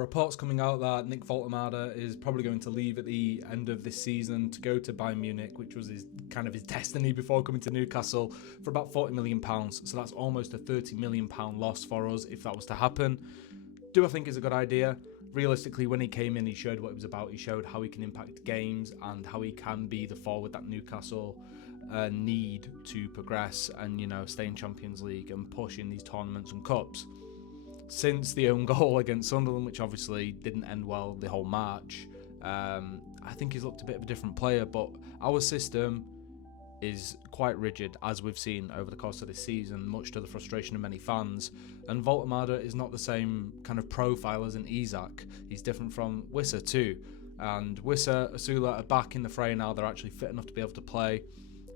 are reports coming out that Nick Woltemade is probably going to leave at the end of this season to go to Bayern Munich, which was his destiny before coming to Newcastle, for about £40 million. So that's almost a £30 million loss for us if that was to happen. Do I think it's a good idea? Realistically, when he came in, he showed what he was about. He showed how he can impact games and how he can be the forward that Newcastle need to progress and, stay in Champions League and push in these tournaments and cups. Since the own goal against Sunderland, which obviously didn't end well the whole match, I think he's looked a bit of a different player, but our system is quite rigid, as we've seen over the course of this season, much to the frustration of many fans. And Woltemade is not the same kind of profile as an Isak. He's different from Wissa too. And Wissa, Asula are back in the fray now. They're actually fit enough to be able to play.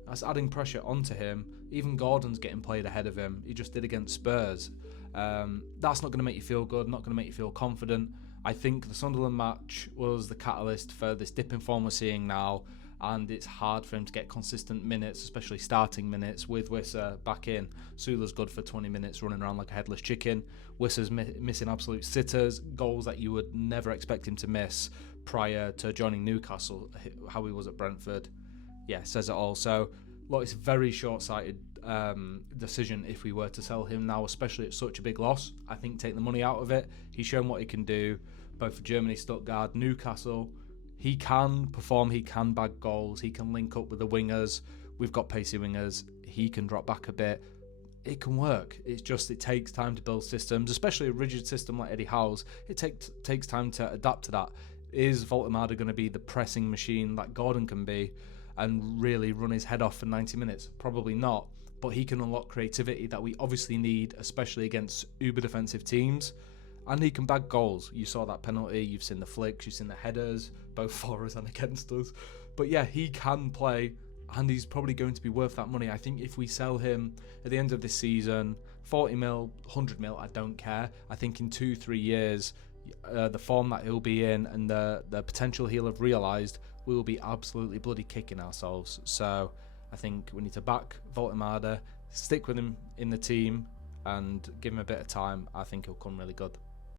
That's adding pressure onto him. Even Gordon's getting played ahead of him. He just did against Spurs. That's not going to make you feel good, not going to make you feel confident. I think the Sunderland match was the catalyst for this dip in form we're seeing now, and it's hard for him to get consistent minutes, especially starting minutes, with Wissa back in. Sula's good for 20 minutes running around like a headless chicken. Wissa's missing absolute sitters, goals that you would never expect him to miss prior to joining Newcastle, how he was at Brentford. Yeah, says it all. So, look, it's a very short-sighted decision if we were to sell him now, especially at such a big loss. I think take the money out of it. He's shown what he can do, both for Germany, Stuttgart, Newcastle. He can perform, he can bag goals, he can link up with the wingers. We've got pacey wingers. He can drop back a bit. It can work. It's just it takes time to build systems, especially a rigid system like Eddie Howe's. It takes time to adapt to that. Is Woltemade going to be the pressing machine that Gordon can be and really run his head off for 90 minutes? Probably not, but he can unlock creativity that we obviously need, especially against uber defensive teams, and he can bag goals. You saw that penalty, you've seen the flicks, you've seen the headers, both for us and against us. But yeah, he can play, and he's probably going to be worth that money. I think if we sell him at the end of this season, 40 mil, 100 mil, I don't care. I think in 2-3 years, the form that he'll be in and the potential he'll have realised, we will be absolutely bloody kicking ourselves. So I think we need to back Woltemade, stick with him in the team and give him a bit of time. I think he'll come really good.